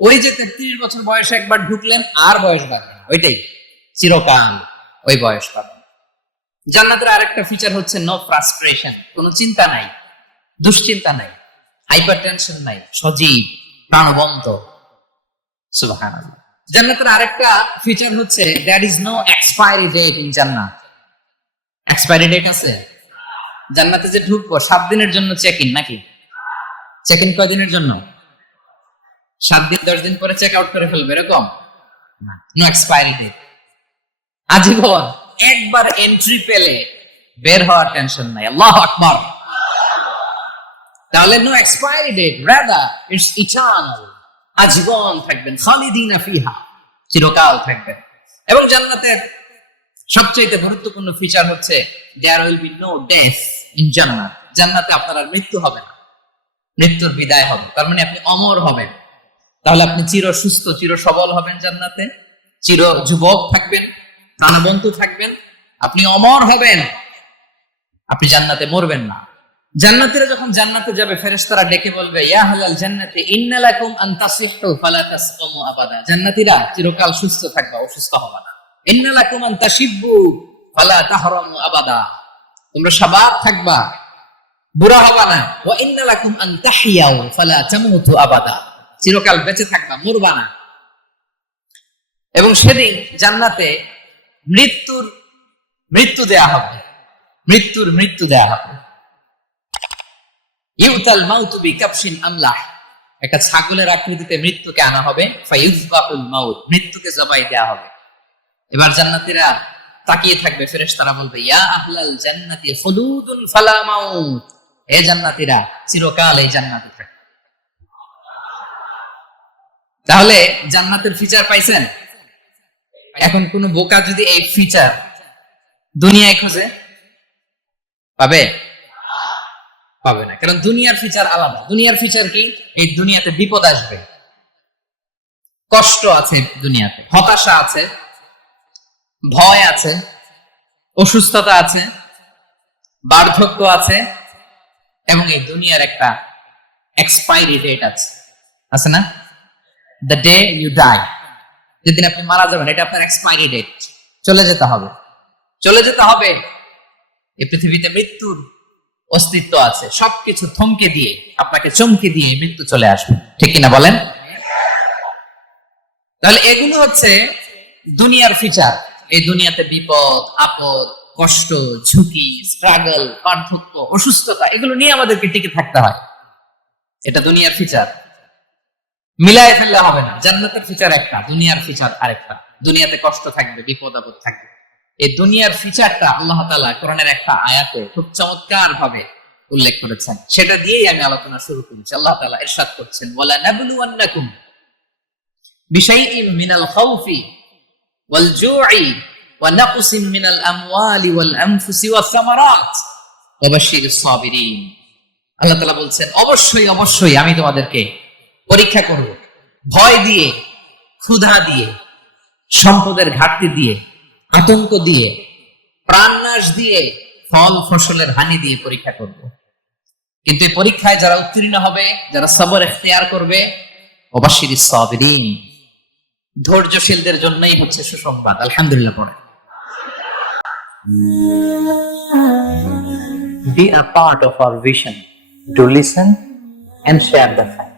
ওই যে 33 বছর বয়সে একবার ঢুকলেন আর বয়স বাড়বে না, ওইটাই চিরকাল ওই বয়স পাবেন। জান্নাতের আরেকটা ফিচার হচ্ছে নো ফ্রাস্ট্রেশন, কোনো চিন্তা নাই, দুশ্চিন্তা নাই, হাইপার টেনশন নাই, সজীব প্রাণবন্ত। সুবহানাল্লাহ। জান্নাতের আরেকটা ফিচার হচ্ছে there is no expiry date in জান্নাত। এক্সপায়ারি ডেট আছে? জান্নাতে যে ঢুকবো 7 দিনের জন্য চেক ইন, নাকি চেক ইন কয়দিনের জন্য? 7 দিন 10 দিন পরে চেক আউট করে ফেলবে এরকম? নো এক্সপায়ারি ডেট, আজীবন। একবার এন্ট্রি পেলে বের হওয়ার টেনশন নাই। আল্লাহু আকবার। তাহলে no expiry date, rather it's eternal, আজীবন থাকবেন, খালিদিনা ফিহা, চিরকাল থাকবেন। এবং জান্নাতের সবচেয়ে গুরুত্বপূর্ণ ফিচার হচ্ছে there will be no death in জান্নাত। জান্নাতে আপনার আর মৃত্যু হবে না, মৃত্যুর বিদায় হবে, তার মানে আপনি অমর হবেন। তাহলে আপনি চির সুস্থ, চির সবল হবেন জান্নাতে, চির যুবক থাকবেন, প্রাণবন্ত থাকবেন, আপনি অমর হবেন, আপনি জান্নাতে মরবেন না। জান্নাতীরা যখন জান্নাতে যাবে ফেরেশতারা ডেকে বলবে ইয়া আহলাল জান্নাতি ইন্না লাকুম আন তাসিহু ফালা তাসকামু আবাদা। জান্নাতীরা চিরকাল সুস্থ থাকবা, অসুস্থ হবে না। ইন্না লাকুম আন তাশিব্বু ফালা তাহরামু আবাদা, তোমরা শাবাব থাকবা, বুড়া হবে না। ওয়া ইন্না লাকুম আন তাহিয়াউ ফালা তামুতু আবাদা, চিরকাল বেঁচে থাকবা, মরবা না। এবং সেদিন জান্নাতে মৃত্যু দেয়া হবে, মৃত্যু দেয়া হবে। ইউতাল মাউতু বিকাবশিন আমলাহ, একটা ছাগলের আকৃতিতে মৃত্যুকে আনা হবে। ফায়ুযবাহুল মাউত, মৃত্যুকে জবাই দেয়া হবে। এবার জান্নাতীরা তাকিয়ে থাকবে, ফেরেশতারা বলবে ইয়া আহলাল জান্নাতি খুলুদুন ফালা মাউত, হে জান্নাতীরা চিরকাল এই জান্নাতে থাকবে। তাহলে জান্নাতের ফিচার পাইছেন। এখন কোন বোকা যদি এই ফিচার দুনিয়ায় খোঁজে, পাবে? পাবে না, কারণ দুনিয়ার ফিচার আলাদা। দুনিয়ার ফিচার কি? এই দুনিয়াতে বিপদ আসবে, কষ্ট আছে দুনিয়াতে, হতাশা আছে, ভয় আছে, অসুস্থতা আছে, বার্ধক্য আছে, এবং এই দুনিয়ার একটা এক্সপায়ারি ডেট আছে না? দ্য ডে ইউ ডাই, যেদিন আপনি মারা যাবেন, এটা আপনার এক্সপায়ারি ডেট, চলে যেতে হবে, চলে যেতে হবে। এই পৃথিবীতে মৃত্যুর অস্তিত্ব আছে, সবকিছু থমকে দিয়ে, আপনাকে চমকে দিয়ে মৃত্যু চলে আসবে, ঠিক কিনা বলেন? তাহলে এগুলো হচ্ছে দুনিয়ার ফিচার। এই দুনিয়াতে বিপদ আপদ, কষ্ট, ঝুঁকি, স্ট্রাগল, বার্ধক্য, অসুস্থতা, এগুলো নিয়ে আমাদেরকে টিকে থাকতে হয়। এটা দুনিয়ার ফিচার, মিলায় ফেললে হবে না। জান্নাতের ফিচার একটা, দুনিয়ার ফিচার আরেকটা। দুনিয়াতে কষ্ট থাকবে, বিপদ আপদ থাকবে। এই দুনিয়ার ফিচারটা আল্লাহ তাআলা কোরআনের একটা আয়াতে খুব চমৎকার ভাবে উল্লেখ করেছেন, সেটা দিয়েই আমি আলোচনা শুরু করেছি। আল্লাহ তাআলা ইরশাদ করছেন ওয়ালা নাবলুওয়ান্নাকুম বিশাইইম মিনাল খাউফি ওয়াল জু'i ওয়া নাকসিম মিনাল আমওয়ালি ওয়াল আনফুসি ওয়াস সামারাত ওয়া বাশশিরিস সাবিরিন। আল্লাহ তাআলা বলছেন অবশ্যই আমি তোমাদেরকে পরীক্ষা করব, ভয় দিয়ে, ক্ষুধা দিয়ে, সম্পদের ঘাটতি দিয়ে, আতঙ্ক দিয়ে, প্রাণনাশ দিয়ে, ফল ফসলের হানি দিয়ে পরীক্ষা করব। কিন্তু এই পরীক্ষায় যারা উত্তীর্ণ হবে, যারা সবর ইখতিয়ার করবে, ওয়াবাশশিরিস সাবিরিন, ধৈর্যশীলদের জন্যই হচ্ছে সুসংবাদ। আলহামদুলিল্লাহ পড়ে। Be a part of our vision. To listen and share the fact.